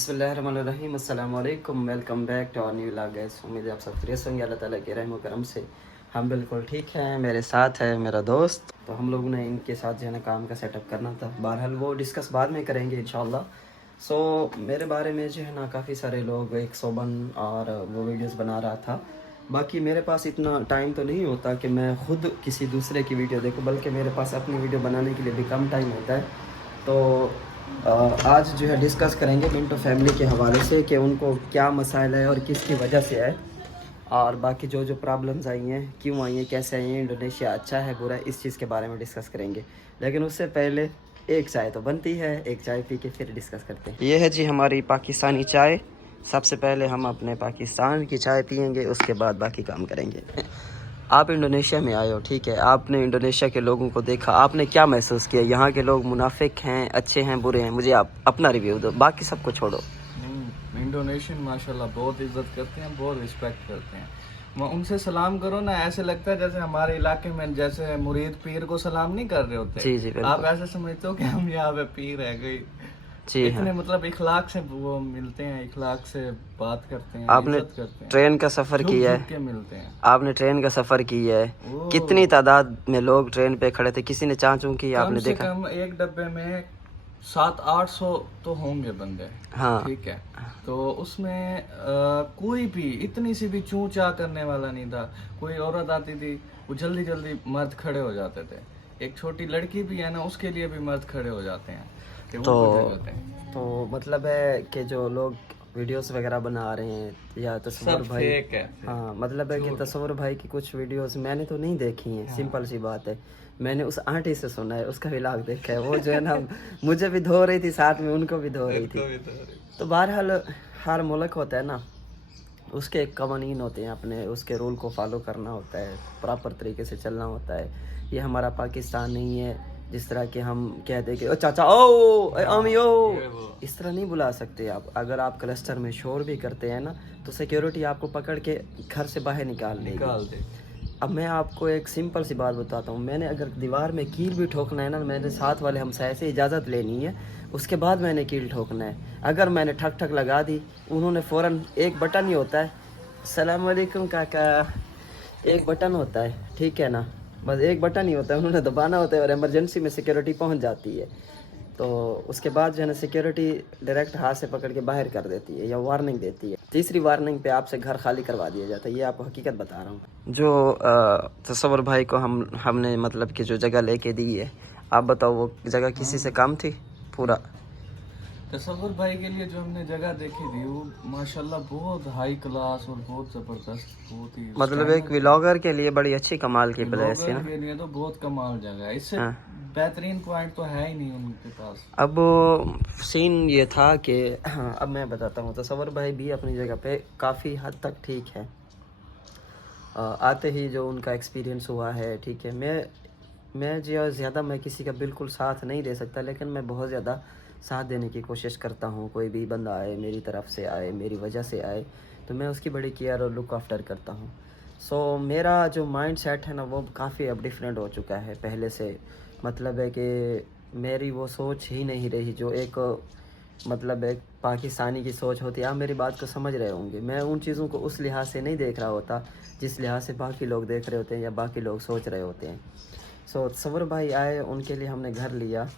बिस्मिल्लाहिर्रहमानिर्रहीम, अस्सलाम वालेकुम, welcome back to our new vlog guys. उम्मीद है आप सब खैरियत से होंगे। अल्लाह ताला के रहम करम से हम बिल्कुल ठीक हैं। मेरे साथ है मेरा दोस्त, तो हम लोगों ने इनके साथ जो है ना काम का सेटअप करना था। बहरहाल वो डिस्कस बाद में करेंगे इंशाल्लाह। सो मेरे बारे में जो है ना काफ़ी सारे लोग एक सोबन और वो वीडियोस बना रहा था। बाकी मेरे पास इतना टाइम तो नहीं होता कि मैं खुद किसी दूसरे की वीडियो देखूं, बल्कि मेरे पास अपनी वीडियो बनाने के लिए भी कम टाइम होता है। तो आज जो है डिस्कस करेंगे मिंटो फैमिली के हवाले से कि उनको क्या मसाइल है और किसकी वजह से है, और बाकी जो जो प्रॉब्लम्स आई हैं, क्यों आई हैं, कैसे आई हैं, इंडोनेशिया अच्छा है बुरा है, इस चीज़ के बारे में डिस्कस करेंगे। लेकिन उससे पहले एक चाय तो बनती है, एक चाय पी के फिर डिस्कस करते हैं। ये है जी हमारी पाकिस्तानी चाय। सबसे पहले हम अपने पाकिस्तान की चाय पियेंगे, उसके बाद बाकी काम करेंगे। आप इंडोनेशिया में आए हो, ठीक है, आपने इंडोनेशिया के लोगों को देखा, आपने क्या महसूस किया? यहाँ के लोग मुनाफिक हैं, अच्छे हैं, बुरे हैं? मुझे आप अपना रिव्यू दो, बाकी सबको छोड़ो। इंडोनेशियन माशाल्लाह बहुत इज्जत करते हैं, बहुत रिस्पेक्ट करते हैं। उनसे सलाम करो ना, ऐसे लगता है जैसे हमारे इलाके में जैसे मुरीद पीर को सलाम नहीं कर रहे होते। जी जी बिल्कुल। आप ऐसे समझते हो कि हम यहाँ पे पीर है गई। जी हाँ। इतने मतलब इखलाक से वो मिलते हैं, इखलाक से बात करते हैं, आपने इज्जत करते हैं, ट्रेन का सफ़र झुक किया झुक है? के मिलते हैं। आपने ट्रेन का सफ़र किया है? वो कितनी तादाद में लोग ट्रेन पे खड़े थे? किसी ने चाँचू की? कम आपने से देखा? कम एक डब्बे में 700-800 तो होंगे बंदे। हाँ। ठीक है, तो उसमें कोई भी इतनी सी भी चूं चा करने वाला नहीं था। कोई औरत आती थी, वो जल्दी जल्दी मर्द खड़े हो जाते थे। एक छोटी लड़की भी है ना, उसके लिए भी मर्द खड़े हो जाते हैं कि वो तो कुछ देते हैं। तो मतलब है कि जो लोग वीडियोस वगैरह बना रहे हैं या तस्वुर सब भाई, फेक है, हाँ मतलब है कि झूठ। तस्वुर भाई की कुछ वीडियोस मैंने तो नहीं देखी हैं। सिंपल सी बात है, मैंने उस आंटी से सुना है, उसका व्लॉग देखा है। वो जो है ना मुझे भी धो रही थी, साथ में उनको भी धो रही थी। तो बहरहाल हर मुल्क होता है ना, उसके एक कवानीन होते हैं अपने, उसके रूल को फॉलो करना होता है, प्रॉपर तरीके से चलना होता है। ये हमारा पाकिस्तान नहीं है जिस तरह के हम कहते हैं कि ओ चाचा ओ अमी ओ, इस तरह नहीं बुला सकते आप। अगर आप क्लस्टर में शोर भी करते हैं ना, तो सिक्योरिटी आपको पकड़ के घर से बाहर निकाल देगी। अब मैं आपको एक सिंपल सी बात बताता हूँ, मैंने अगर दीवार में कील भी ठोकना है ना, मैंने साथ वाले हमसाये से इजाज़त लेनी है, उसके बाद मैंने कील ठोकना है। अगर मैंने ठक ठक लगा दी, उन्होंने फ़ौरन, एक बटन ही होता है, अस्सलाम वालेकुम काका, एक बटन होता है, ठीक है ना, बस एक बटन ही होता है, उन्होंने दबाना होता है और इमरजेंसी में सिक्योरिटी पहुंच जाती है। तो उसके बाद जो है ना सिक्योरिटी डायरेक्ट हाथ से पकड़ के बाहर कर देती है या वार्निंग देती है। तीसरी वार्निंग पे आपसे घर खाली करवा दिया जाता है। ये आपको हकीकत बता रहा हूँ। जो तस्वर भाई को हमने मतलब कि जो जगह लेके दी है, आप बताओ वो जगह किसी से कम थी? पूरा तसव्वुर भाई के लिए जो हमने जगह देखी थी वो माशाल्लाह बहुत हाई क्लास और बहुत जबरदस्त, बहुत ही मतलब एक व्लॉगर के लिए बड़ी अच्छी कमाल की प्लेस है ब्लॉगर ना। के लिए तो बहुत कमाल जगह है। इससे हाँ। बेहतरीन पॉइंट तो है ही नहीं उनके पास। अब सीन ये था कि हाँ, अब मैं बताता हूँ, तस्वर भाई भी अपनी जगह पे काफ़ी हद तक ठीक है। आते ही जो उनका एक्सपीरियंस हुआ है, ठीक है, मैं जो ज़्यादा मैं किसी का बिल्कुल साथ नहीं दे सकता, लेकिन मैं बहुत ज़्यादा साथ देने की कोशिश करता हूँ। कोई भी बंदा आए, मेरी तरफ से आए, मेरी वजह से आए, तो मैं उसकी बड़ी केयर और लुक आफ्टर करता हूँ। सो मेरा जो माइंड सेट है ना, वो काफ़ी अब डिफरेंट हो चुका है पहले से। मतलब है कि मेरी वो सोच ही नहीं रही जो एक मतलब एक पाकिस्तानी की सोच होती है। आप मेरी बात को समझ रहे होंगे। मैं उन चीज़ों को उस लिहाज से नहीं देख रहा होता जिस लिहाज से बाकी लोग देख रहे होते हैं या बाकी लोग सोच रहे होते हैं। सो तस्वर भाई आए, उनके लिए हमने घर लिया,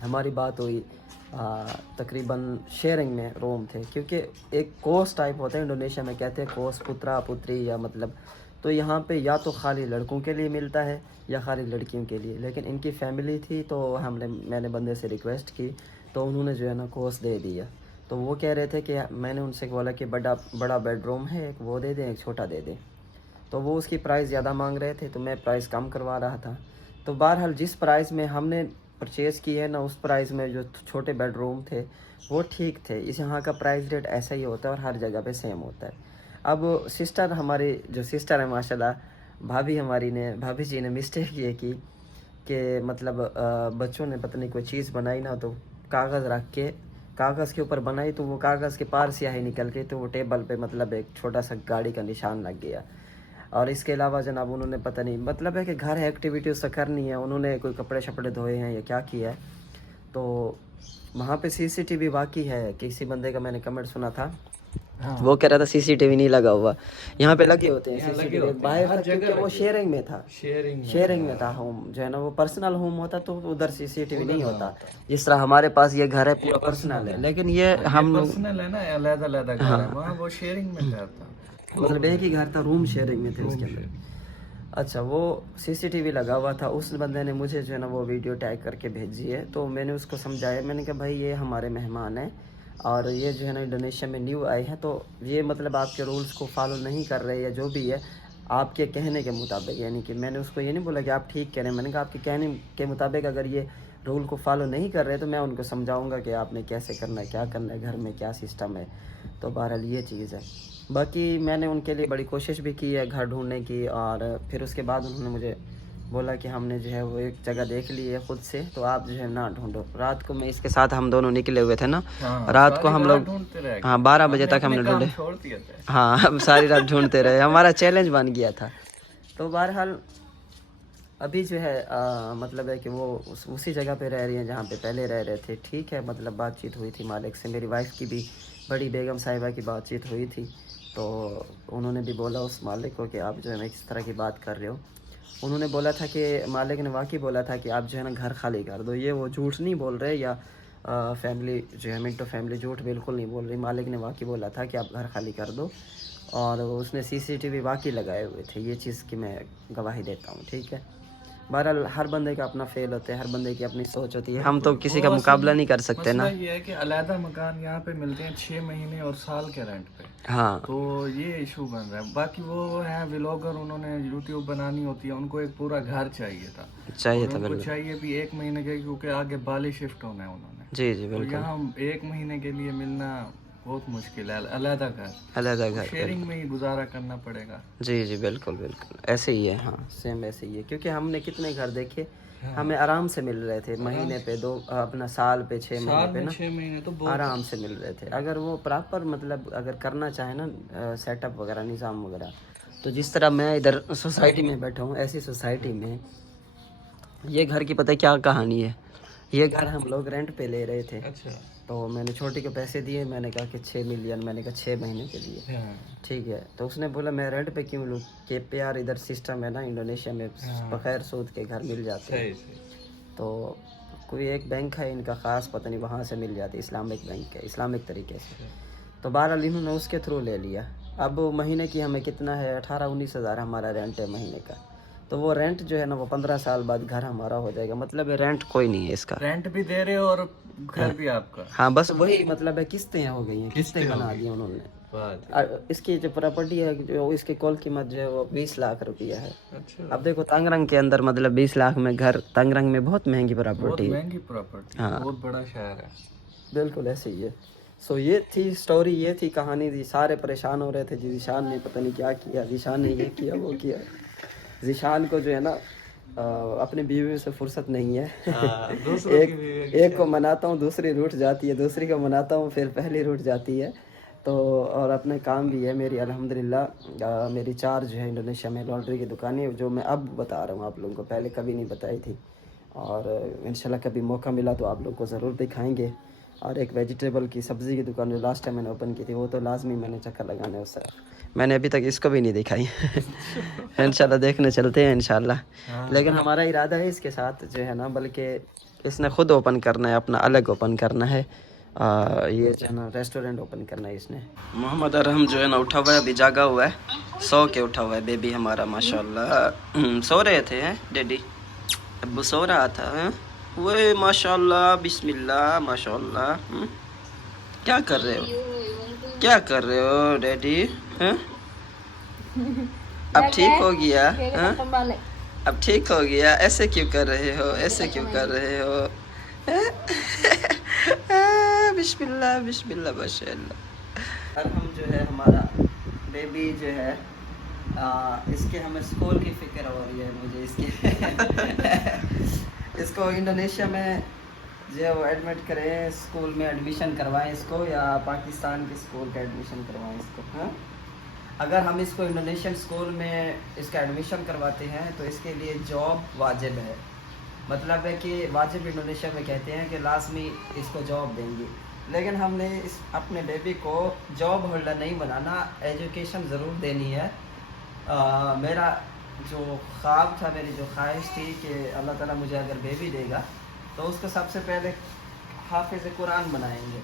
हमारी बात हुई, तकरीबन शेयरिंग में रूम थे, क्योंकि एक कोर्स टाइप होता है इंडोनेशिया में, कहते हैं कोर्स पुत्रा पुत्री या मतलब, तो यहाँ पे या तो खाली लड़कों के लिए मिलता है या खाली लड़कियों के लिए। लेकिन इनकी फैमिली थी तो मैंने बंदे से रिक्वेस्ट की, तो उन्होंने जो है ना कोर्स दे दिया। तो वो कह रहे थे कि मैंने उनसे बोला कि बड़ा बेडरूम है, एक वो दे दें, एक छोटा दे दें। तो वो उसकी प्राइस ज़्यादा मांग रहे थे, तो मैं प्राइस कम करवा रहा था। तो बहरहाल जिस प्राइस में हमने परचेज़ की है ना, उस प्राइस में जो छोटे बेडरूम थे वो ठीक थे। इस यहाँ का प्राइस रेट ऐसा ही होता है और हर जगह पे सेम होता है। अब सिस्टर हमारी, जो सिस्टर है माशाल्लाह, भाभी जी ने मिस्टेक ये की कि मतलब बच्चों ने पता नहीं कोई चीज़ बनाई ना, तो कागज़ रख के कागज़ के ऊपर बनाई, तो वो कागज़ के पार स्याही निकल गई, तो वो टेबल पे मतलब एक छोटा सा गाड़ी का निशान लग गया। और इसके अलावा जनाब उन्होंने पता नहीं, मतलब है कि घर है, एक्टिविटीज़ तो करनी है, उन्होंने कोई कपड़े शपड़े धोए हैं या क्या किया है। तो वहाँ पे CCTV वाकई है। किसी बंदे का मैंने कमेंट सुना था, हाँ वो कह रहा था CCTV नहीं लगा हुआ। यहाँ पे लगे होते हैं यहाँ लगे CCTV होते हैं, बाहर हर तक, जगह क्योंकि वो लगे शेयरिंग में था। शेयरिंग शेयरिंग में था होम जो है ना, वो पर्सनल होम होता तो उधर CCTV नहीं ना होता। जिस तरह हमारे पास ये घर है पूरा पर्सनल है, लेकिन ये हम लोग पर्सनल है ना, अलग अलग घर है, वहाँ वो शेयरिंग में था। मतलब एक ही घर था, रूम शेयरिंग में थे उसके अंदर। अच्छा, वो CCTV लगा हुआ था। उस बंदे ने मुझे जो है ना वो वीडियो टैग करके भेजी है, तो मैंने उसको समझाया। मैंने कहा भाई ये हमारे मेहमान हैं और ये जो है ना इंडोनेशिया में न्यू आए हैं, तो ये मतलब आपके रूल्स को फॉलो नहीं कर रहे या जो भी है आपके कहने के मुताबिक। यानी कि मैंने उसको ये नहीं बोला कि आप ठीक कह रहे हैं, मैंने कहा आपके कहने के मुताबिक अगर ये रूल को फॉलो नहीं कर रहे तो मैं उनको समझाऊंगा कि आपने कैसे करना है, क्या करना है, घर में क्या सिस्टम है। तो बहरहाल ये चीज़ है। बाकी मैंने उनके लिए बड़ी कोशिश भी की है घर ढूंढने की, और फिर उसके बाद उन्होंने मुझे बोला कि हमने जो है वो एक जगह देख ली है खुद से, तो आप जो है ना ढूंढो। रात को मैं इसके साथ हम दोनों निकले हुए थे ना, रात को हम लोग हाँ 12 बजे तक हमने ढूंढे। हाँ हम सारी रात ढूंढते रहे, हमारा चैलेंज बन गया था। तो बहरहाल अभी जो है मतलब है कि वो उसी जगह पे रह रही हैं जहाँ पे पहले रह रहे थे। ठीक है, मतलब बातचीत हुई थी मालिक से, मेरी वाइफ की भी बड़ी बेगम साहिबा की बातचीत हुई थी। तो उन्होंने भी बोला उस मालिक को कि आप जो है ना किस तरह की बात कर रहे हो। उन्होंने बोला था कि मालिक ने वाकई बोला था कि आप जो है ना घर खाली कर दो। ये वो झूठ नहीं बोल रहे, या फैमिली जो है मिंटो फैमिली झूठ बिल्कुल नहीं बोल रही। मालिक ने वाकई बोला था कि आप घर खाली कर दो, और उसने CCTV वाकई लगाए हुए थे। ये चीज़ की मैं गवाही देता हूँ। ठीक है, बहरहाल हर बंदे का अपना फेल होता है, हर बंदे की अपनी सोच होती है, हम तो किसी का मुकाबला नहीं कर सकते ना। ये है कि अलहदा मकान यहाँ पे मिलते हैं 6 महीने और साल के रेंट पे, हाँ तो ये इशू बन रहा है। बाकी वो है व्लॉगर, उन्होंने यूट्यूब बनानी होती है, उनको एक पूरा घर चाहिए था बिल्कुल। उनको चाहिए भी 1 महीने के, क्योंकि आगे बाली शिफ्ट होना है उन्होंने। जी जी तो बिल्कुल। यहाँ 1 महीने के लिए मिलना बहुत मुश्किल है, अलहदा घर, अलग घर शेयरिंग में ही गुजारा करना पड़ेगा। जी जी बिल्कुल बिल्कुल ऐसे ही है। हाँ सेम ऐसे ही है, क्योंकि हमने कितने घर देखे, हमें आराम से मिल रहे थे महीने पे, दो अपना साल पे 6 महीने पे ना 6 महीने तो आराम से मिल रहे थे। अगर वो प्रॉपर मतलब अगर करना चाहे ना सेटअप वगैरह निज़ाम वगैरह, तो जिस तरह मैं इधर सोसाइटी में बैठा हूँ, ऐसी सोसाइटी में ये घर की पता है क्या कहानी है। ये घर हम लोग रेंट पे ले रहे थे। अच्छा। तो मैंने छोटी को पैसे दिए, मैंने कहा कि 6 मिलियन, मैंने कहा 6 महीने के लिए। ठीक है, तो उसने बोला मैं रेंट पे क्यों लूँ, कि यार इधर सिस्टम है ना इंडोनेशिया में, बगैर सूद के घर मिल जाते हैं। तो कोई एक बैंक है इनका ख़ास, पता नहीं वहाँ से मिल जाती, इस्लामिक बैंक है, इस्लामिक तरीके से। तो बहरहाल इन्होंने उसके थ्रू ले लिया। अब महीने की हमें कितना है 18-19 हज़ार हमारा रेंट है महीने का। तो वो रेंट जो है ना वो 15 साल बाद घर हमारा हो जाएगा। मतलब रेंट कोई नहीं है इसका, रेंट भी दे रहे हो और घर भी आपका। हाँ बस वही मतलब है, किस्तें हो गई हैं, किस्तें बना दी उन्होंने। इसकी जो प्रॉपर्टी है, जो इसकी कुल कीमत जो है वो 20 लाख रुपया है। अच्छा। अब देखो तंगरंग के अंदर मतलब 20 लाख में घर, तंगरंग में बहुत महंगी प्रॉपर्टी है। महंगी प्रॉपर्टी, हाँ बहुत बड़ा शहर है। बिल्कुल ऐसे ही है। सो ये थी स्टोरी, ये थी कहानी थी। सारे परेशान हो रहे थे, जीशान ने पता नहीं क्या किया, जीशान ने ये किया वो किया। जीशान को जो है ना अपनी बीवी से फुर्सत नहीं है। एक को मनाता हूँ दूसरी रूठ जाती है, दूसरी को मनाता हूँ फिर पहली रूठ जाती है। तो और अपने काम भी है मेरी अल्हम्दुलिल्लाह। मेरी 4 जो है इंडोनेशिया में लॉन्ड्री की दुकानें, जो मैं अब बता रहा हूँ आप लोगों को, पहले कभी नहीं बताई थी। और इंशाल्लाह कभी मौका मिला तो आप लोग को ज़रूर दिखाएंगे। और एक वेजिटेबल की सब्ज़ी की दुकान जो लास्ट टाइम मैंने ओपन की थी, वो तो लाजमी मैंने चक्कर लगाना है उस तरफ। मैंने अभी तक इसको भी नहीं दिखाई। इंशाल्लाह देखने चलते हैं इंशाल्लाह। लेकिन हमारा इरादा है इसके साथ जो है ना, बल्कि इसने ख़ुद ओपन करना है, अपना अलग ओपन करना है। ये जो है ना रेस्टोरेंट ओपन करना है इसने। मोहम्मद अरहम जो है ना उठा हुआ है, अभी जागा हुआ है, सो के उठा हुआ है बेबी हमारा माशाल्लाह। सो रहे थे हैं डैडी, अब्बू सो रहा था। वो माशाल्लाह बिस्मिल्लाह माशाल्लाह। क्या कर रहे हो, क्या कर रहे हो डैडी? अब ठीक हो गया? अब ठीक हो गया? ऐसे क्यों कर रहे हो, ऐसे क्यों कर रहे हो? बिस्मिल्लाह बिस्मिल्लाह माशाल्लाह। अब हम जो है हमारा बेबी जो है इसके हमें स्कूल की फिक्र हो रही है मुझे इसके। इसको इंडोनेशिया में जो है वो एडमिट करें, स्कूल में एडमिशन करवाएं इसको, या पाकिस्तान के स्कूल का एडमिशन करवाएं इसको। हाँ, अगर हम इसको इंडोनेशियन स्कूल में इसका एडमिशन करवाते हैं तो इसके लिए जॉब वाजिब है। मतलब है کہ واجب انڈونیشیا میں کہتے ہیں کہ لازمی اس کو جاب دیں گے، لیکن ہم نے اس اپنے بیبی کو جاب ہولڈر نہیں بنانا، ایجوکیشن ضرور دینی ہے۔ میرا جو خواب تھا، میری جو خواہش تھی کہ اللہ تعالیٰ مجھے اگر بیبی دے گا تو اس کو سب سے پہلے حافظ قرآن بنائیں گے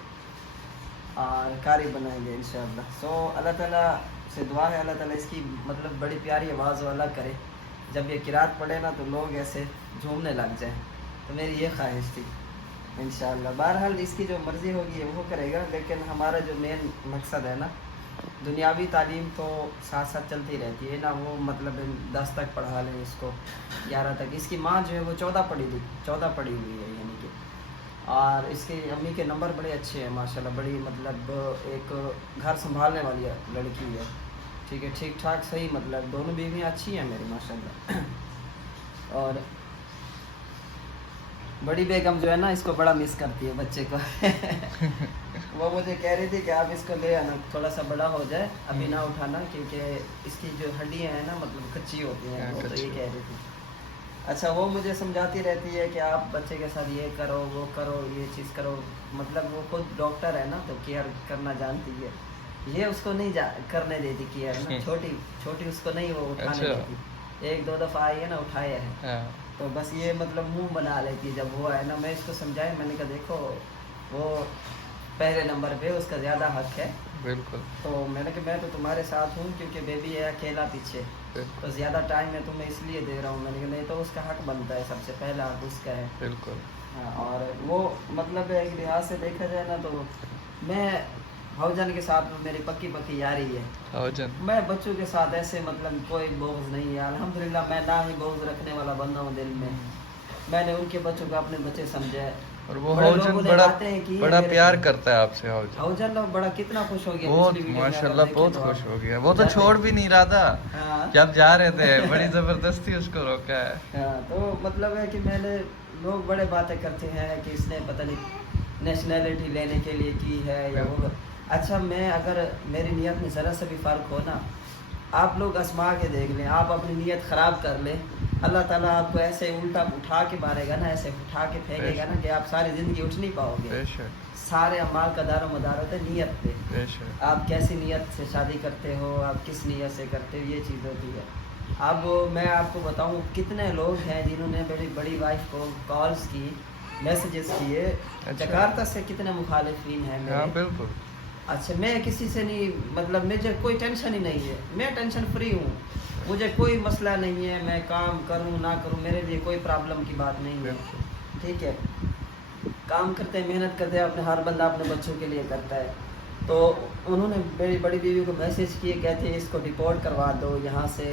اور قاری بنائیں گے انشاءاللہ۔ سو اللہ تعالیٰ سے دعا ہے، اللہ تعالیٰ اس کی مطلب بڑی پیاری آواز والا کرے، جب یہ قرات پڑھے نا تو لوگ ایسے جھومنے لگ جائیں، تو میری یہ خواہش تھی انشاءاللہ۔ بہرحال اس کی جو مرضی ہوگی وہ کرے گا، لیکن ہمارا جو مین مقصد ہے نا، دنیاوی تعلیم تو ساتھ ساتھ چلتی رہتی ہے نا، وہ مطلب 10 تک پڑھا لیں اس کو، 11 تک۔ اس کی ماں جو ہے وہ 14 پڑھی ہوئی ہے یعنی کہ، اور اس کی امی کے نمبر بڑے اچھے ہیں ماشاءاللہ، بڑی مطلب ایک گھر سنبھالنے والی لڑکی ہے، ٹھیک ہے، ٹھیک ٹھاک صحیح، مطلب دونوں بیویاں اچھی ہیں میری ماشاءاللہ۔ اور بڑی بیگم جو ہے نا اس کو بڑا مس کرتی ہے بچے کو وہ مجھے کہہ رہی تھی کہ آپ اس کو لے آنا، تھوڑا سا بڑا ہو جائے، ابھی نہ اٹھانا، کیونکہ اس کی جو ہڈیاں ہیں نا مطلب کچی ہوتی ہیں، وہ تو یہ کہہ رہی تھی۔ اچھا، وہ مجھے سمجھاتی رہتی ہے کہ آپ بچے کے ساتھ یہ کرو، وہ کرو، یہ چیز کرو، مطلب وہ خود ڈاکٹر ہے نا تو کیئر کرنا جانتی ہے، یہ اس کو نہیں کرنے دیتی کیئر نا، چھوٹی اس کو نہیں وہ اٹھانے دیتی، 1-2 دفعہ آئی ہے نا اٹھایا ہے، تو بس یہ مطلب منہ بنا لیتی ہے جب وہ ہے نا۔ میں اس کو سمجھائی، میں نے کہا دیکھو وہ پہلے نمبر پہ اس کا زیادہ حق ہے، بالکل، تو میں نے کہا میں تو تمہارے ساتھ ہوں، کیونکہ بیبی ہے اکیلا پیچھے، تو زیادہ ٹائم میں تمہیں اس لیے دے رہا ہوں، میں نے کہا نہیں تو اس کا حق بنتا ہے، سب سے پہلا حق اس کا ہے، بالکل۔ ہاں۔ اور وہ مطلب ایک لحاظ سے دیکھا جائے نا تو میں بھوجن کے ساتھ میری پکی یاری ہے، میں بچوں کے ساتھ ایسے مطلب کوئی بغض نہیں ہے الحمدللہ، میں نہ ہی بغض رکھنے والا بندہ ہوں دل میں نے ان کے بچوں کو اپنے بچے سمجھے، اور وہ ہاؤجن بڑا پیار کرتا ہے آپ سے، ہاؤجن لوگ بڑا کتنا خوش ہو گیا، بہت ماشاءاللہ بہت خوش ہو گیا، وہ تو چھوڑ بھی نہیں رہا تھا جب جا رہے تھے، بڑی زبردستی اس کو روکا ہے۔ ہاں، تو مطلب ہے کہ میں نے، لوگ بڑے باتیں کرتے ہیں کہ اس نے پتہ نہیں نیشنلٹی لینے کے لیے کی ہے یا وہ، اچھا میں اگر میری نیت میں ذرا سے بھی فرق ہو نا، آپ لوگ آزما کے دیکھ لیں، آپ اپنی نیت خراب کر لیں، اللہ تعالیٰ آپ کو ایسے الٹا اٹھا کے مارے گا نا، ایسے اٹھا کے پھینکے گا نا کہ آپ ساری زندگی اٹھ نہیں پاؤ گے۔ سارے اعمال کا دار و مدار ہوتا ہے نیت پہ، آپ کیسی نیت سے شادی کرتے ہو، آپ کس نیت سے کرتے ہو، یہ چیز ہوتی ہے۔ اب میں آپ کو بتاؤں کتنے لوگ ہیں جنہوں نے بڑی وائف کو کالز کی، میسیجز کیے، جکارتا سے کتنے مخالفین ہیں میرے۔ بالکل۔ اچھا، میں کسی سے نہیں، مطلب مجھے کوئی ٹینشن ہی نہیں ہے، میں ٹینشن فری ہوں، مجھے کوئی مسئلہ نہیں ہے، میں کام کروں نہ کروں میرے لیے کوئی پرابلم کی بات نہیں ہے، ٹھیک ہے، کام کرتے ہیں، محنت کرتے ہیں، اپنے ہر بندہ اپنے بچوں کے لیے کرتا ہے۔ تو انہوں نے میری بڑی بیوی کو میسیج کیے، کہتے ہیں اس کو ڈپورٹ کروا دو، یہاں سے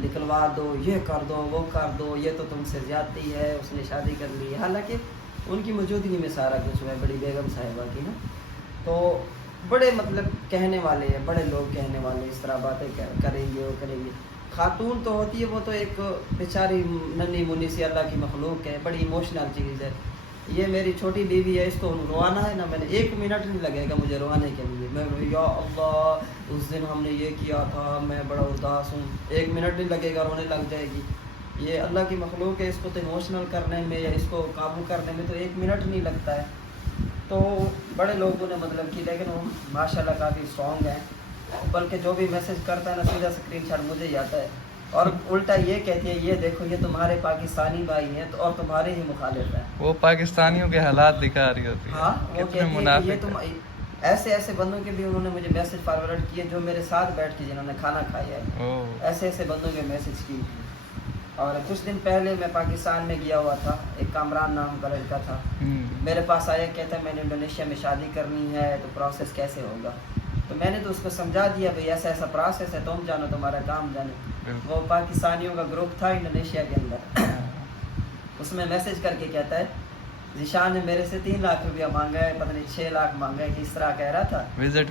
نکلوا دو، یہ کر دو، وہ کر دو، یہ تو تم سے زیادتی ہے، اس نے شادی کر لی ہے، حالانکہ ان کی موجودگی میں سارا کچھ ہوا ہے، بڑی بیگم صاحبہ کی نا۔ تو بڑے مطلب کہنے والے ہیں، بڑے لوگ کہنے والے، اس طرح باتیں کریں گے، وہ کریں گے۔ خاتون تو ہوتی ہے، وہ تو ایک بیچاری ننھی منی سی اللہ کی مخلوق ہے، بڑی ایموشنل چیز ہے۔ یہ میری چھوٹی بیوی ہے، اس کو روانا ہے نا، میں نے 1 منٹ نہیں لگے گا مجھے روانے کے لیے، میں یا اللہ اس دن ہم نے یہ کیا تھا، میں بڑا اداس ہوں، 1 منٹ نہیں لگے گا، رونے لگ جائے گی۔ یہ اللہ کی مخلوق ہے، اس کو تو ایموشنل کرنے میں یا اس کو قابو کرنے میں تو 1 منٹ نہیں لگتا ہے۔ تو بڑے لوگوں نے مطلب کی، لیکن وہ ماشاءاللہ کافی اسٹرانگ ہیں، بلکہ جو بھی میسج کرتا ہے نا سیدھا اسکرین شاٹ مجھے ہی آتا ہے، اور الٹا یہ کہتی ہے یہ دیکھو یہ تمہارے پاکستانی بھائی ہیں تو اور تمہارے ہی مخالف ہیں، وہ پاکستانیوں کے حالات دکھا رہی ہوتی ہے۔ ہاں، وہ کہتی ہے کہ یہ تم ایسے بندوں کے بھی انہوں نے مجھے میسج فارورڈ کیے جو میرے ساتھ بیٹھ کے جنہوں نے کھانا کھایا ہے، ایسے بندوں کے میسج کی۔ اور کچھ دن پہلے میں پاکستان میں گیا ہوا تھا، ایک کامران نام کا لڑکا تھا، میرے پاس آیا، کہتا ہے میں نے انڈونیشیا میں شادی کرنی ہے تو پروسیس کیسے ہوگا، تو میں نے تو اس کو سمجھا دیا بھئی ایسا پروسیس ہے، تم جانو تمہارا کام جانے۔ وہ پاکستانیوں کا گروپ تھا انڈونیشیا کے اندر، اس میں میسج کر کے کہتا ہے ذیشان نے میرے سے 3 لاکھ روپیہ مانگا ہے، پتہ نہیں 6 لاکھ مانگا ہے، کس طرح کہہ رہا تھا، وزٹ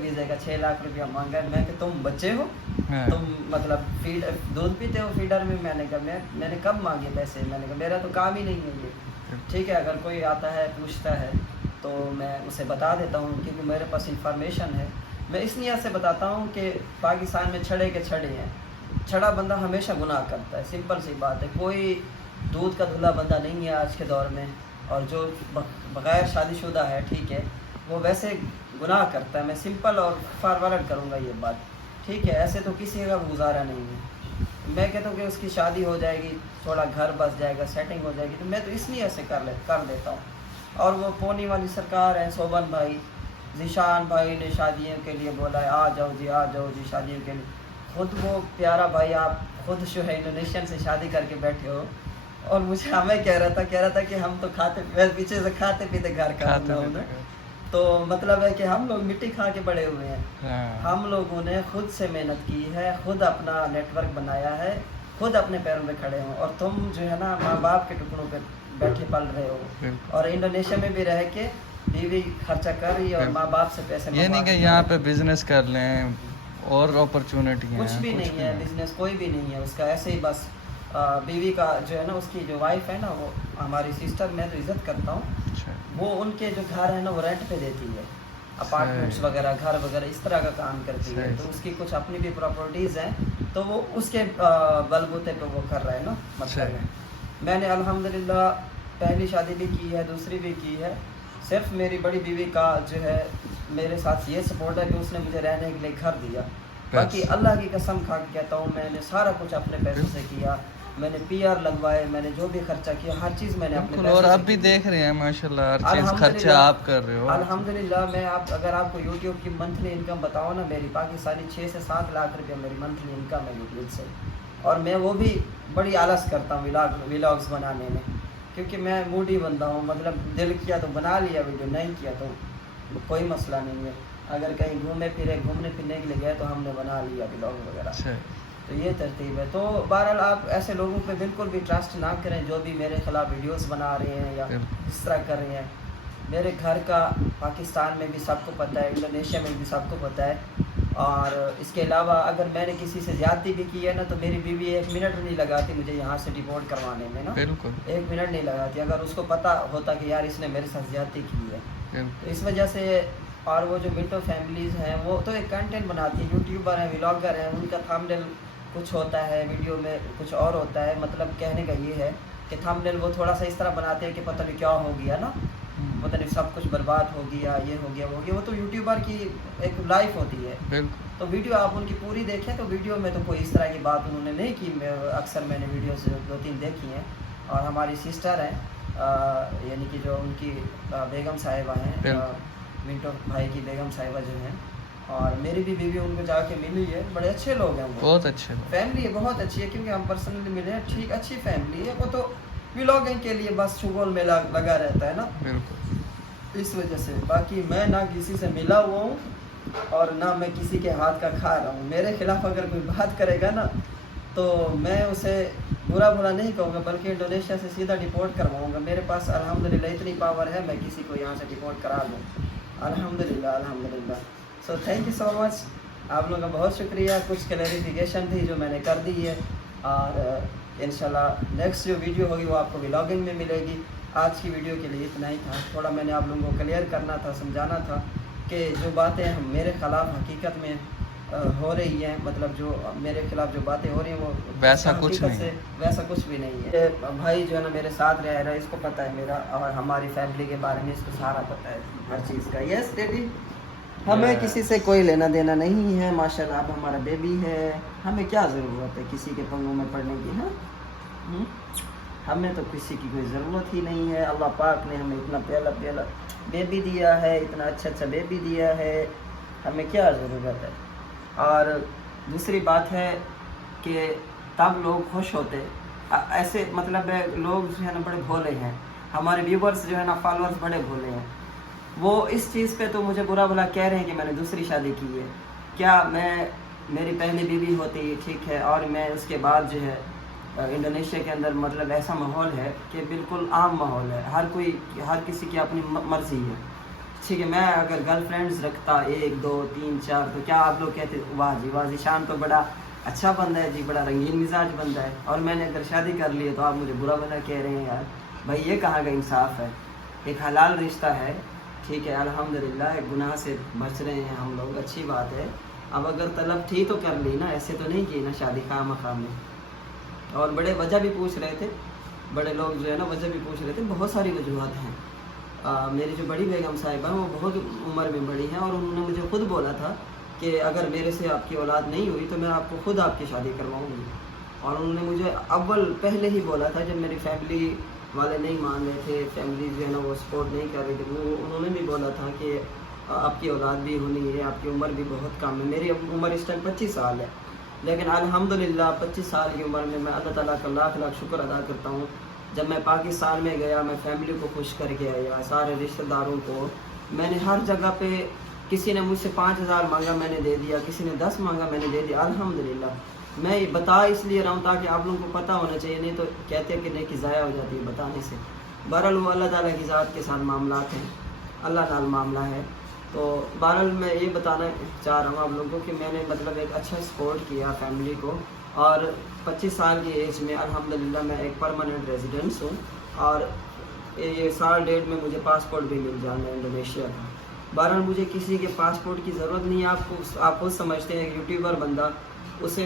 ویزے کا 6 لاکھ روپیہ مانگا ہے۔ میں کہ تم بچے ہو، تم مطلب دودھ پیتے ہو فیڈر میں؟ میں نے کہا میں نے کب مانگے پیسے، میں نے کہا میرا تو کام ہی نہیں ہے یہ، ٹھیک ہے، اگر کوئی آتا ہے پوچھتا ہے تو میں اسے بتا دیتا ہوں، کیونکہ میرے پاس انفارمیشن ہے۔ میں اس نیت سے بتاتا ہوں کہ پاکستان میں چھڑے کے چھڑے ہیں، چھڑا بندہ ہمیشہ گناہ کرتا ہے، سمپل سی بات ہے، کوئی دودھ کا دھلا بندہ نہیں ہے آج کے دور میں، اور جو بغیر شادی شدہ ہے ٹھیک ہے وہ ویسے گناہ کرتا ہے. میں سمپل اور فارورڈ کروں گا یہ بات ٹھیک ہے. ایسے تو کسی کا گزارا نہیں ہے. میں کہتا ہوں کہ اس کی شادی ہو جائے گی، تھوڑا گھر بس جائے گا، سیٹنگ ہو جائے گی، تو میں تو اس لیے سے کر دیتا ہوں. اور وہ پونی والی سرکار ہے صوبن بھائی، ذیشان بھائی نے شادیوں کے لیے بولا ہے آ جاؤ جی شادیوں کے لیے. خود وہ پیارا بھائی آپ خود جو ہے انڈونیشین سے شادی کر کے بیٹھے ہو، اور مجھے ہمیں کہہ رہا تھا کہ ہم تو پیچھے سے کھاتے پیتے گھر کا بندہ ہوں نا. تو مطلب ہے کہ ہم لوگ مٹی کھا کے بڑے ہوئے ہیں. ہم لوگوں نے خود سے محنت کی ہے، خود اپنا نیٹ ورک بنایا ہے، خود اپنے پیروں پہ کھڑے ہوں. اور تم جو ہے نا ماں باپ کے ٹکڑوں پہ بیٹھے پل رہے ہو، اور انڈونیشیا میں بھی رہ کے بیوی خرچہ کر رہی ہے اور ماں باپ سے پیسے یہ نہیں کہ یہاں پہ بزنس کر لیں اور اپرچونٹی ہیں، کچھ بھی نہیں ہے. بزنس کوئی بھی نہیں ہے اس کا. ایسے ہی بس بیوی کا جو ہے نا، اس کی جو وائف ہے نا، وہ ہماری سسٹر، میں تو عزت کرتا ہوں، وہ ان کے جو گھر ہے نا وہ رینٹ پہ دیتی ہے، اپارٹمنٹس وغیرہ گھر وغیرہ اس طرح کا کام کرتی ہے. تو اس کی کچھ اپنی بھی پراپرٹیز ہیں، تو وہ اس کے بلبوتے پہ وہ کر رہا ہے نا. مطلب میں نے الحمدللہ پہلی شادی بھی کی ہے، دوسری بھی کی ہے. صرف میری بڑی بیوی کا جو ہے میرے ساتھ یہ سپورٹ ہے کہ اس نے مجھے رہنے کے لیے گھر دیا. باقی اللہ کی قسم کھا کے کہتا ہوں، میں نے سارا کچھ اپنے پیسوں سے کیا. میں نے پی آر لگوائے، میں نے جو بھی خرچہ کیا ہر چیز میں نے اپنے پیسوں سے. اور آپ بھی دیکھ رہے ہیں ماشاءاللہ ہر چیز خرچہ آپ کر رہے ہو الحمدللہ. میں اگر آپ کو یوٹیوب کی منتھلی انکم بتاؤں نا، میری پاکستانی 6 سے 7 لاکھ روپے میری منتھلی انکم ہے یوٹیوب سے. اور میں وہ بھی بڑی آلس کرتا ہوں ولاگز بنانے میں، کیونکہ میں موڈی بندہ ہوں. مطلب دل کیا تو بنا لیا ویڈیو، نہیں کیا تو کوئی مسئلہ نہیں ہے. اگر کہیں گھومنے پھرنے کے لیے گئے تو ہم نے بنا لیا ولاگ وغیرہ. تو یہ ترتیب ہے. تو بہرحال آپ ایسے لوگوں پہ بالکل بھی ٹرسٹ نہ کریں جو بھی میرے خلاف ویڈیوز بنا رہے ہیں یا اس طرح کر رہے ہیں. میرے گھر کا پاکستان میں بھی سب کو پتہ ہے، انڈونیشیا میں بھی سب کو پتہ ہے. اور اس کے علاوہ اگر میں نے کسی سے زیادتی بھی کی ہے نا، تو میری بیوی 1 منٹ نہیں لگاتی مجھے یہاں سے ڈیپورٹ کروانے میں نا. 1 منٹ نہیں لگاتی. اگر اس کو پتہ ہوتا کہ یار اس نے میرے ساتھ زیادتی کی ہے، تو اس وجہ سے. اور وہ جو منٹو فیملیز ہیں وہ تو ایک کنٹینٹ بناتی ہیں، یوٹیوبر ہیں، ولاگر ہیں. ان کا تھمبنیل کچھ ہوتا ہے، ویڈیو میں کچھ اور ہوتا ہے. مطلب کہنے کا یہ ہے کہ تھمبنیل وہ تھوڑا سا اس طرح بناتے ہیں کہ پتہ نہیں کیا ہو گیا نا، پتہ نہیں سب کچھ برباد ہو گیا، یہ ہو گیا وہ ہو گیا. وہ تو یوٹیوبر کی ایک لائف ہوتی ہے. تو ویڈیو آپ ان کی پوری دیکھیں تو ویڈیو میں تو کوئی اس طرح کی بات انہوں نے نہیں کی. اکثر میں نے ویڈیوز 2-3 دیکھی ہیں. اور ہماری سسٹر ہیں، یعنی کہ جو ان کی بیگم صاحبہ ہیں، منٹو بھائی کی بیگم صاحبہ جو ہیں، اور میری بھی بیوی ان کو جا کے ملی ہے. بڑے اچھے لوگ ہیں، وہ بہت اچھے فیملی ہے، بہت اچھی ہے. کیونکہ ہم پرسنلی ملے ہیں، ٹھیک اچھی فیملی ہے. وہ تو ولاگنگ کے لیے بس شغل میں لگا رہتا ہے نا، اس وجہ سے. باقی میں نہ کسی سے ملا ہوا ہوں اور نہ میں کسی کے ہاتھ کا کھا رہا ہوں. میرے خلاف اگر کوئی بات کرے گا نا تو میں اسے برا نہیں کہوں گا، بلکہ انڈونیشیا سے سیدھا ڈیپورٹ کرواؤں گا. میرے پاس الحمدللہ اتنی پاور ہے، میں کسی کو یہاں سے ڈیپورٹ کرا دوں. الحمدللہ. سو تھینک یو سو مچ. آپ لوگوں کا بہت شکریہ. کچھ کلیریفیکیشن تھی جو میں نے کر دی ہے، اور انشاءاللہ نیکسٹ جو ویڈیو ہوگی وہ آپ کو ولاگنگ میں ملے گی. آج کی ویڈیو کے لیے اتنا ہی تھا. تھوڑا میں نے آپ لوگوں کو کلیئر کرنا تھا، سمجھانا تھا کہ جو باتیں میرے خلاف حقیقت میں ہو رہی ہیں، مطلب جو میرے خلاف جو باتیں ہو رہی ہیں وہ ویسا کچھ بھی نہیں ہے. بھائی جو ہے نا میرے ساتھ رہ رہا ہے، اس کو پتہ ہے میرا اور ہماری فیملی کے بارے میں اس کو سارا پتہ ہے ہر چیز کا. یس ڈیڈی، ہمیں کسی سے کوئی لینا دینا نہیں ہے. ماشاءاللہ اب ہمارا بیبی ہے، ہمیں کیا ضرورت ہے کسی کے پنگوں میں پڑنے کی. ہاں، ہمیں تو کسی کی کوئی ضرورت ہی نہیں ہے. اللہ پاک نے ہمیں اتنا پیارا بیبی دیا ہے، اتنا اچھا بیبی دیا ہے، ہمیں کیا ضرورت ہے. اور دوسری بات ہے کہ تب لوگ خوش ہوتے ایسے. مطلب لوگ جو ہے نا بڑے بھولے ہیں، ہمارے ویورز جو ہے نا فالورز بڑے بھولے ہیں. وہ اس چیز پہ تو مجھے برا بھلا کہہ رہے ہیں کہ میں نے دوسری شادی کی ہے. کیا میری پہلی بیوی ہوتی ٹھیک ہے، اور میں اس کے بعد جو ہے انڈونیشیا کے اندر مطلب ایسا ماحول ہے کہ بالکل عام ماحول ہے، ہر کسی کی اپنی مرضی ہے ٹھیک ہے. میں اگر گرل فرینڈز رکھتا 1 2 3 4 تو کیا آپ لوگ کہتے واہ جی واہ ذیشان تو بڑا اچھا بندہ ہے جی، بڑا رنگین مزاج بندہ ہے. اور میں نے اگر شادی کر لی ہے تو آپ مجھے برا بھلا کہہ رہے ہیں. یار بھائی یہ کہاں کا انصاف ہے؟ ایک حلال رشتہ ہے ٹھیک ہے، الحمدللہ. ایک گناہ سے بچ رہے ہیں ہم لوگ، اچھی بات ہے. اب اگر طلب تھی تو کر لی نا، ایسے تو نہیں کی نا شادی خواہ مخواہ میں. اور بڑے وجہ بھی پوچھ رہے تھے बड़े लोग जो है ना वजह भी पूछ रहे थे, बहुत सारी वजूहत हैं। मेरी जो बड़ी बेगम साहिबा हैं वो बहुत उम्र में बड़ी हैं और उन्होंने मुझे खुद बोला था कि अगर मेरे से आपकी औलाद नहीं हुई तो मैं आपको खुद आपकी शादी करवाऊँगी। और उन्होंने मुझे अव्वल पहले ही बोला था, जब मेरी फैमिली वाले नहीं मान रहे थे, फैमिली जो है ना वो सपोर्ट नहीं कर रही थी, वो उन्होंने भी बोला था कि आपकी औलाद भी होनी है, आपकी उम्र भी बहुत कम है। मेरी उम्र इस टाइम 25 साल है, लेकिन अल्हम्दुलिल्लाह 25 साल की उम्र में मैं अल्लाह ताला का लाख लाख शुक्र अदा करता हूँ। जब मैं पाकिस्तान में गया, मैं फैमिली को खुश करके आया, सारे रिश्तेदारों को मैंने हर जगह पे, किसी ने मुझसे 5,000 मांगा मैंने दे दिया, किसी ने 10 मांगा मैंने दे दिया, अल्हम्दुलिल्लाह। मैं ये बता इसलिए रहा हूँ ताकि आप लोगों को पता होना चाहिए, नहीं तो कहते हैं कि नेकी ज़ाया हो जाती है बताने से। बहरहाल वो अल्लाह ताला की ज़ात के साथ मामलात हैं, अल्लाह नाल मामला है। तो बहरहाल मैं ये बताना चाह रहा हूँ आप लोगों को कि मैंने मतलब एक अच्छा सपोर्ट किया फैमिली को, और 25 साल की एज में अल्हम्दुलिल्लाह मैं एक परमानेंट रेजिडेंस हूँ, और ये साल डेढ़ में मुझे पासपोर्ट भी मिल जाना है इंडोनेशिया का। बहरहाल मुझे किसी के पासपोर्ट की ज़रूरत नहीं है। आप खुद समझते हैं यूट्यूबर बंदा, उसे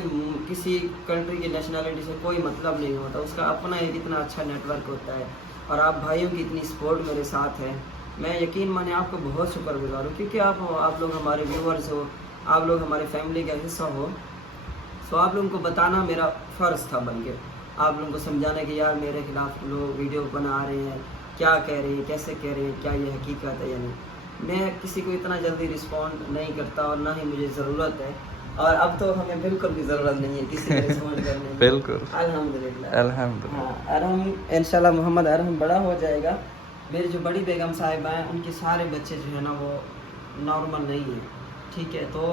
किसी कंट्री की नेशनलिटी से कोई मतलब नहीं होता, उसका अपना एक इतना अच्छा नेटवर्क होता है। और आप भाइयों की इतनी सपोर्ट मेरे साथ है, मैं यकीन माने आपको बहुत शुक्रगुजार हूँ, क्योंकि आप लोग हमारे व्यूअर्स हो, आप लोग हमारे फैमिली का हिस्सा हो। सो आप लोगों को बताना मेरा फ़र्ज़ था, बन के आप लोगों को समझाना कि यार मेरे खिलाफ लोग वीडियो बना रहे हैं, क्या कह रहे हैं, कैसे कह रहे हैं, क्या ये हकीकत है या नहीं। मैं किसी को इतना जल्दी रिस्पॉन्ड नहीं करता और ना ही मुझे ज़रूरत है, और अब तो हमें बिल्कुल भी ज़रूरत नहीं है किसी को रिस्पॉन्ड करने की। बिल्कुल अल्हम्दुलिल्लाह अल्हम्दुलिल्लाह। हाँ, अरहम इंशाल्लाह मोहम्मद अरहम बड़ा हो जाएगा। मेरी जो बड़ी बेगम साहिबा हैं उनके सारे बच्चे जो है ना वो नॉर्मल नहीं है, ठीक है। तो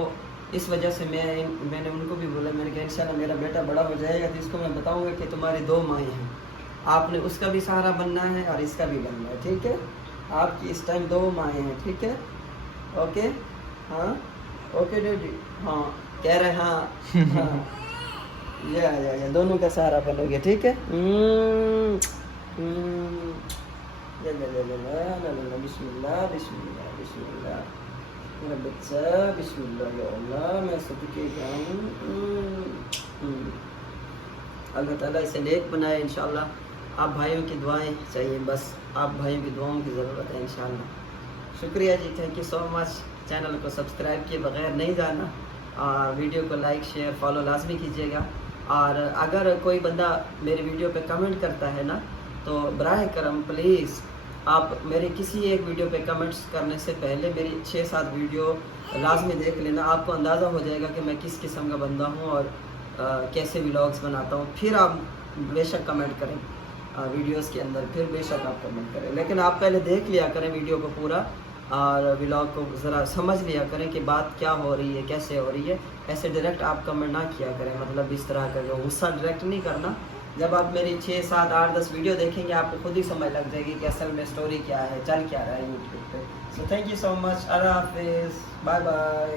इस वजह से मैंने उनको भी बोला, मैंने कहा इंशाल्लाह मेरा बेटा बड़ा हो जाएगा तो इसको मैं बताऊंगा कि तुम्हारी 2 माएँ हैं, आपने उसका भी सहारा बनना है और इसका भी बनना है, ठीक है। आपकी इस टाइम 2 माएँ हैं, ठीक है, ओके। हाँ ओके डैडी, हाँ कह रहे हाँ हाँ या दोनों का सहारा बनोगे, ठीक है। बिस्मिल्लाह बिस्मिल्लाह बिस्मिल्लाह, मेरा बच्चा बिस्मिल्लाह, या अल्लाह मैं सदके जाऊँ। अल्लाह ताला इसे नेक बनाए इंशाल्लाह। आप भाइयों की दुआएं चाहिए, बस आप भाइयों की दुआओं की ज़रूरत है इंशाल्लाह। शुक्रिया जी, thank you so much. Channel को सब्सक्राइब किए बगैर नहीं जाना, और वीडियो को लाइक शेयर फॉलो लाजमी कीजिएगा। और अगर कोई बंदा मेरी वीडियो पे कमेंट करता है ना, तो बराह करम प्लीज़ आप मेरे किसी एक वीडियो पे कमेंट्स करने से पहले मेरी 6-7 वीडियो लाजमी देख लेना, आपको अंदाज़ा हो जाएगा कि मैं किस किस्म का बंदा हूँ और कैसे व्लॉग्स बनाता हूँ। फिर आप बेशक कमेंट करें वीडियोस के अंदर, फिर बेशक आप कमेंट करें, लेकिन आप पहले देख लिया करें वीडियो को पूरा, और व्लॉग को ज़रा समझ लिया करें कि बात क्या हो रही है, कैसे हो रही है। ऐसे डायरेक्ट आप कमेंट ना किया करें, मतलब इस तरह का गुस्सा डायरेक्ट नहीं करना। जब आप मेरी 6, 7, 8, 10 वीडियो देखेंगे आपको खुद ही समझ लग जाएगी कि असल में स्टोरी क्या है, चल क्या रहा है यूट्यूब पे। So thank you so much, अल्लाह हाफिज़, बाय बाय।